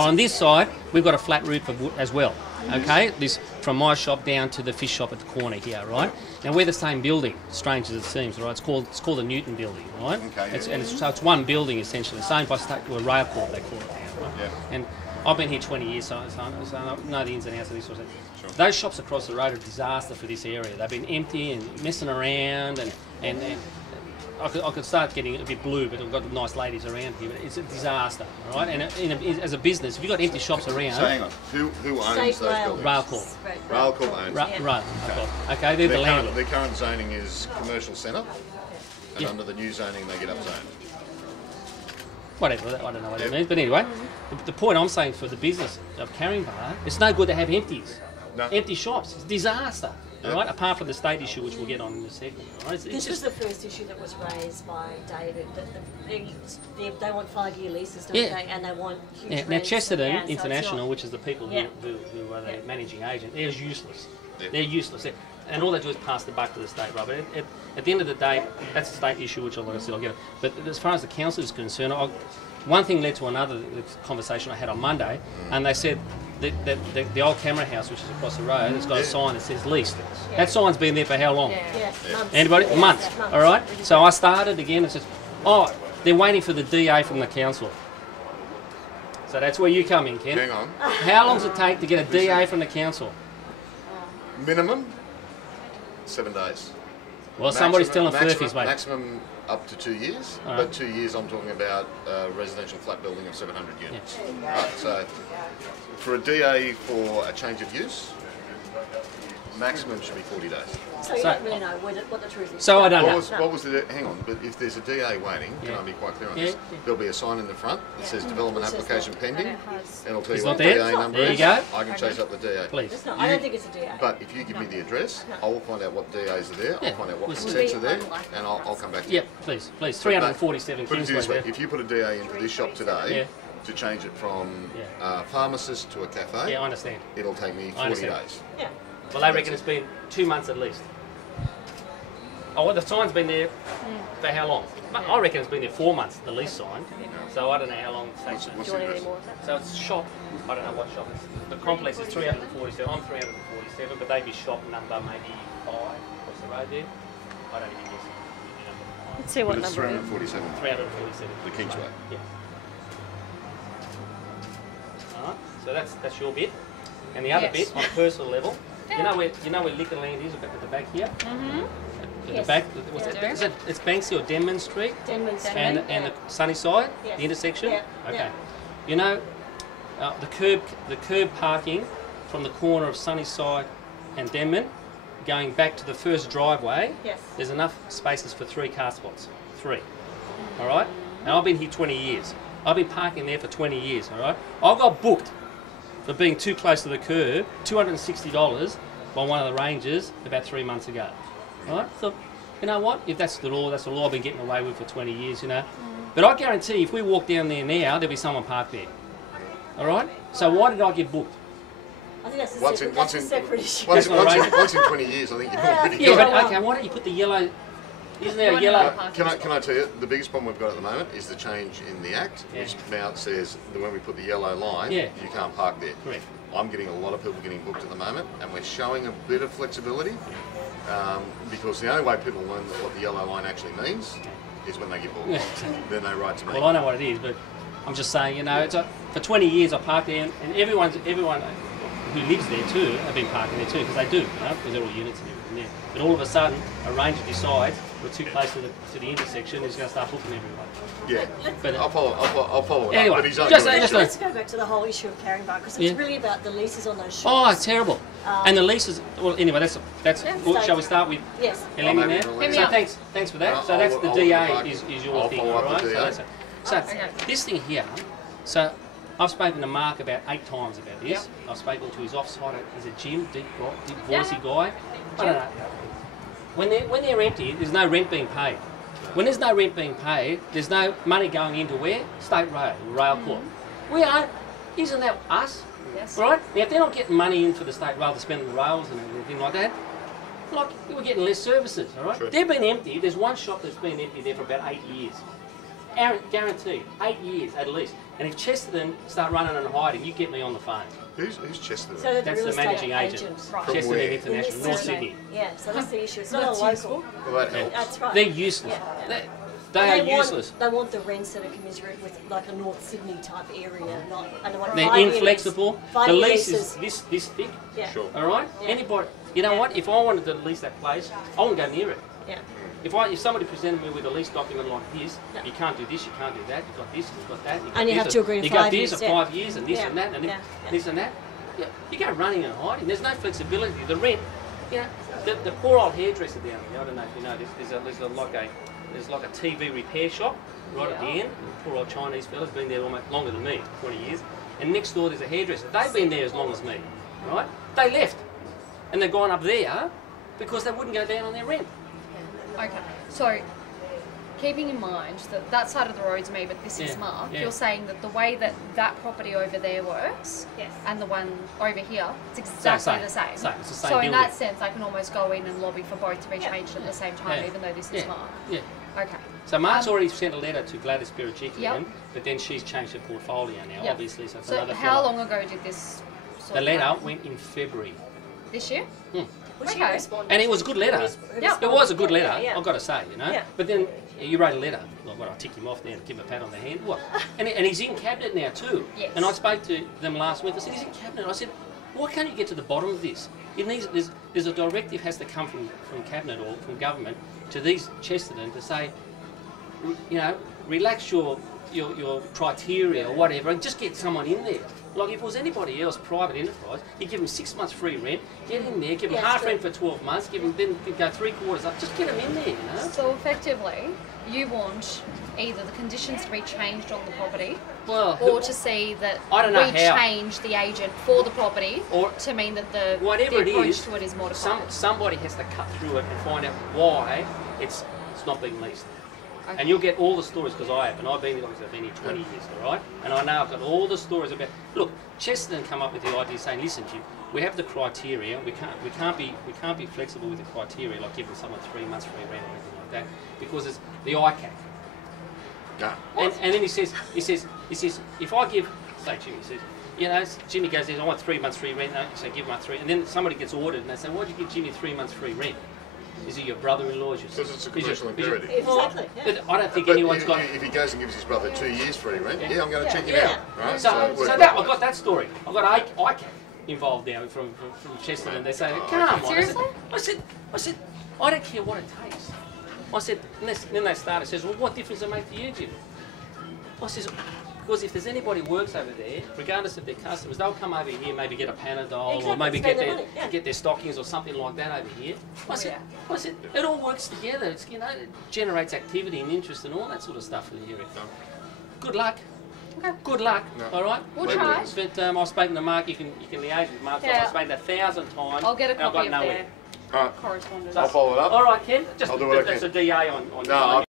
On this side, we've got a flat roof as well. Okay, this from my shop down to the fish shop at the corner here, right? Now we're the same building, strange as it seems, right? It's called the Newton Building, right? Okay. So it's one building essentially. Same if I start to a rail court, they call it now, right? Yeah. And I've been here 20 years, so I know the ins and outs of this sort of thing. Sure. Those shops across the road are a disaster for this area. They've been empty and messing around, and I could start getting a bit blue, but I've got nice ladies around here. But it's a disaster, all right? And as a business, if you've got empty shops around... So hang on, who owns those buildings? Rail Corp. Rail Corp owns them. Rail. Okay, they're the landlord. Their current zoning is commercial centre, and under the new zoning they get upzoned. Whatever, I don't know what it means, but anyway, the point I'm saying for the business of Caringbah, it's no good to have empties. No. Empty shops, it's a disaster. Yep. Right? Apart from the state issue, which we'll get on in a second. Right? This was the first issue that was raised by David. They want 5-year leases, don't they? And they want huge Now, Chesterton so International, which is the people who are the managing agent, they're useless. They're useless. And all they do is pass the buck to the state, right? But at the end of the day, that's a state issue, which, like I said, I'll get it. But as far as the council is concerned, one thing led to another conversation I had on Monday, and they said that the old camera house, which is across the road, has got a sign that says leased. That sign's been there for how long? Months. Anybody? Months. All right. So I started again and says, oh, they're waiting for the DA from the council. So that's where you come in, Ken. Hang on. How long does it take to get a DA from the council? Minimum 7 days. Well, somebody's telling Furfies, mate. Maximum up to 2 years, but 2 years I'm talking about a residential flat building of 700 units. Yeah. Right? So for a DA for a change of use, maximum should be 40 days. So you don't really know what the truth is. So I don't know. What was the... Hang on, but if there's a DA waiting, can I be quite clear on this? There'll be a sign in the front that says development application pending, and it'll tell you what the DA number is. There you go. I can chase up the DA. Please. I don't think it's a DA. But if you give me the address, I will find out what DAs are there, I'll find out what consents are there, and I'll come back to you. Yeah, please. 347 Put it Kingsway this way, there. if you put a DA into this shop today, to change it from a pharmacist to a cafe, I understand. It'll take me 40 days. Yeah. Well, they reckon it's been 2 months at least. Oh, well, the sign's been there for how long? I reckon it's been there 4 months, the lease sign. So I don't know how long it takes. What's the address? So it's shop, I don't know what shop it's. The complex is 347. I'm 347, but they'd be shop number maybe 5 across the road there. I don't even guess. Let's see what But it's number it is. 347. 347. The Kingsway. Yeah. Alright, so that's your bit. And the other bit, on a personal level, you know where Liquorland is at the back here? At the back, it's Banksy or Denman Street? Denman Street. And the Sunnyside, the intersection? Okay. You know, the curb parking from the corner of Sunnyside and Denman, going back to the first driveway, there's enough spaces for 3 car spots. 3. All right? Now, I've been here 20 years. I've been parking there for 20 years, all right? I got booked for being too close to the curb, $260 by one of the rangers about 3 months ago. All right? So, you know what? If that's the law I've been getting away with for 20 years, you know. But I guarantee if we walk down there now, there'll be someone parked there. All right? So why did I get booked? I think that's a separate issue. Once in 20 years, I think you've already got got but okay, why don't you put the yellow... Isn't there a yellow... Can I tell you, the biggest problem we've got at the moment is the change in the Act, which now says that when we put the yellow line, you can't park there. Correct. I'm getting a lot of people getting booked at the moment, and we're showing a bit of flexibility, because the only way people learn what the yellow line actually means is when they get booked. Then they write to me. Well, I know what it is, but I'm just saying, you know, for 20 years I parked there, and everyone who lives there too have been parking there too, because they do, you know, because they're all units and everything there. But all of a sudden, a ranger decides we're too close to the intersection, he's going to start booking everyone. Yeah, but I'll follow it anyway, up. But let's go back to the whole issue of Caringbah, because it's really about the leases on those shops. Oh, it's terrible. And the leases, well, anyway, that's shall we start with Eleni now? So thanks for that. So that's the DA is your thing, all right? So this thing here, so I've spoken to Mark about 8 times about this. I've spoken to his offsite. He's a deep voicey guy. I don't know. When they're empty, there's no rent being paid. When there's no rent being paid, there's no money going into where? State Rail, Rail Corp. We are, isn't that us? Yes. Right? Now, if they're not getting money in for the State Rail to spend on the rails and everything like that, like, we're getting less services, all right? True. They've been empty. There's one shop that's been empty there for about 8 years. Guaranteed, 8 years at least. And if Chesterton start running and hiding, you get me on the phone. Who's Chesterton? So That's the managing agent. Right. Chesterton where? International, North Sydney. Yeah, so that's the issue. It's not a local. Well, that helps. That's right. They're useless. Yeah. They are useless. They want the rents that are commensurate with like a North Sydney type area, not. And they want They're 5-year inflexible. lease. The 5-year lease leases. is this thick. Yeah. Sure. All right. Yeah. Anybody, you know what? If I wanted to lease that place, I wouldn't go near it. Yeah. If somebody presented me with a lease document like this, No. you can't do this, you can't do that. You've got this, you've got that. And you have to agree to You 5 got years. this for 5 years, and this Yeah. and that, and Yeah. this and that. Yeah. You go running and hiding. There's no flexibility. The rent, you know, the poor old hairdresser down there. I don't know if you know this. There's like a TV repair shop right at the end. The poor old Chinese fella's been there almost longer than me, 20 years. And next door there's a hairdresser. They've been there as long as me, right? They left, and they've gone up there because they wouldn't go down on their rent. Okay, so keeping in mind that that side of the road's me, but this is Mark, you're saying that the way that that property over there works Yes. and the one over here, it's exactly the same. Same. It's the same So in building. that sense, I can almost go in and lobby for both to be changed at the same time, Yeah. even though this Yeah. is Mark. Yeah. Okay. So Mark's already sent a letter to Gladys Berejiklian, Yep. but then she's changed her portfolio now, Yep. obviously. So it's So another how fella. long ago did this sort The of letter happen? went in February. This year? Which you Okay. responded And it to. was a good letter. Yeah. It was a good letter, Yeah. I've got to say, you know. Yeah. But then you wrote a letter. Well, what, I ticked him off there and give him a pat on the hand. What? And he's in cabinet now too. Yes. And I spoke to them last week. I said, he's in cabinet. I said, why can't you get to the bottom of this? It needs, there's a directive has to come from cabinet or from government to these Chesterton to say, you know, relax your criteria or whatever and just get someone in there. Like if it was anybody else, private enterprise, you give them 6 months free rent, get in there, give them half rent for 12 months, give them then go 3/4 up, just get them in there, you know. So effectively, you want either the conditions to be changed on the property, Well, or to see that I don't know we how. change the agent for the property, Or to mean that the whatever the it approach is, to it is modified. somebody has to cut through it and find out why it's not being leased. Okay. And you'll get all the stories, because I have, and I've been here, I've been here 20 years, all right? And I know I've got all the stories about, look, Chesterton come up with the idea saying, listen, Jim, we have the criteria, we can't be flexible with the criteria, like giving someone 3 months free rent or anything like that, because it's the ICAC. No. And then he says, if I give, say Jimmy says, you know, Jimmy goes there, I want 3 months free rent, so give him 3, and then somebody gets ordered and they say, why'd you give Jimmy 3 months free rent? Is he your brother-in-law? Because it's a commercial imperative. Exactly. Yeah. But I don't think But anyone's got. if he goes and gives his brother 2 years free rent, yeah, I'm going to check it Yeah. out. Right? So it worked that, that I've way. got that story. I've got ICAC involved now from Chesterton. They say, come on. Seriously? I said, I don't care what it takes. I said, and then they started, says, well, what difference does it make to you, Jim? I says, because if there's anybody who works over there, regardless of their customers, they'll come over here, maybe get a Panadol, Exactly, or maybe spend get their money, yeah. get their stockings or something like that over here. I said, it all works together. It's, you know, it generates activity and interest and all that sort of stuff in the area. Good luck. Okay. Good luck. No. All right. We'll try. But I've spoken to Mark. You can liaise with Mark. Yeah. I've spoken 1,000 times. I'll get a and I've copy got of nowhere. their All right. correspondence. I'll follow it up. All right, Ken. Just I'll do what I that's can. a DA on. No,